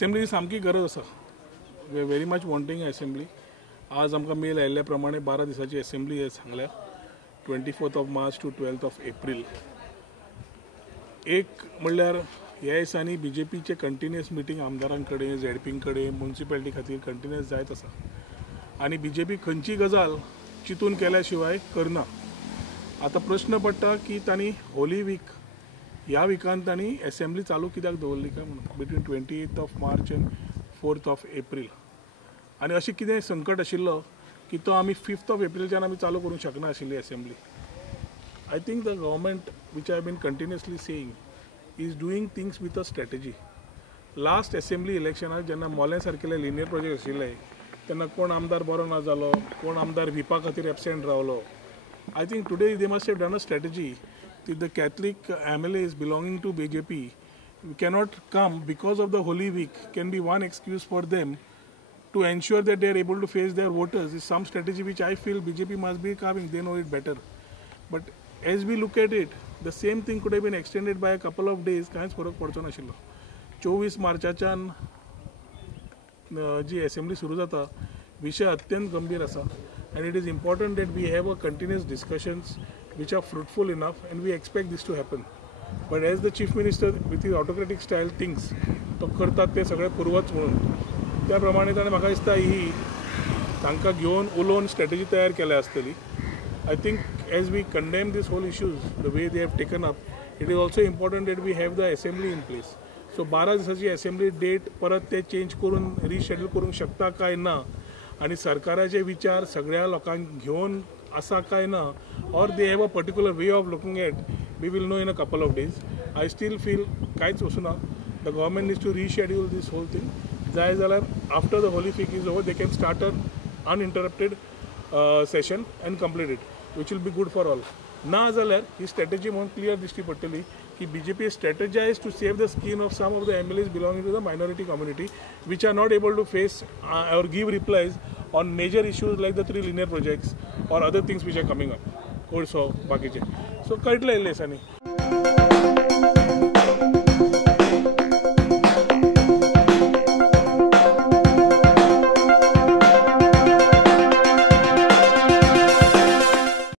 Assembly सामकी गरज आसा. We are very much wanting assembly. आज आमकां मेल आयिल्ल्या प्रमाणे 12 दिसाची असेंब्ली सांगल्या 24 मार्च टू 12 एप्रील. एक म्हणल्यार ह्या दिसांनी BJPचे कंटिन्युअस मिटींग आमदारां कडेन ZP कडेन म्युनिसिपॅलिटी खातीर कंटिन्युअस जायत आसा आनी BJP खंयची गजाल चिंतून केल्या शिवाय करना. आतां प्रश्न पडटा की तांणी होली वीक ह्या विकान तांणी असेंब्ली चालू कित्याक दवरली काय म्हणून बिटवीन 28 मार्च एंड 4 एप्रील. आनी अशें कितें संकट आशिल्लो की तो आमी 5 एप्रिलच्यान आमी चालू करूंक शकना आशिल्ली assembly. I think the government which I been continuously saying is doing things with a strategy. Last assembly election जेन्ना मोलें सारकेले लिनियर प्रोजेक्ट आशिल्ले तेन्ना कोण आमदार बरो ना जालो, कोण आमदार व्हिपा खातीर एबसेंट रावलो. I think today they must have done a strategy that the Catholic MLAs belonging to BJP cannot come because of the Holy Week can be one excuse for them to ensure that they are able to face their voters. Is some strategy which I feel BJP must be coming. They know it better. But as we look at it, the same thing could have been extended by a couple of days. कांयच फरक पडचो नाशिल्लो. 24 मार्चाच्यान जी assembly सुरू जाता विशय अत्यंत गंभीर आसा and it is important that we have a continuous discussions which are fruitful enough and we expect this to happen. But as the Chief Minister with his autocratic style thinks तो करतात ते सगळे पूर्वच म्हणून त्या प्रमाणे ताणें म्हाका दिसता ही तांकां घेवन उलोवन स्ट्रॅटेजी तयार केल्या आसतली. I think as we condemn this whole issues, the way they have taken up, it is also important that we have the assembly in place. So 12 दिसाची assembly date परत ते चेंज करून रिशेड्यूल करूंक शकता काय ना आणि सरकाराचे विचार सगळ्या लोकांक घेवन आसा काय ना or they have a particular way of looking at, we will know in a couple of days. I still feel कांयच वचना. The government needs to reschedule this whole thing. जाय जाल्यार after the Holy Week is over, they can start an uninterrupted session and complete it, which will be good for all. ना जाल्यार ही strategy म्हणून clear दिश्टी पडटली की BJP strategized to save the skin of some of the MLAs belonging to the minority community which are not able to face or give replies on major issues like the 3 linear projects or other things which are coming up. Also बाकीचे. So कळटलें इल्लें दिसांनी.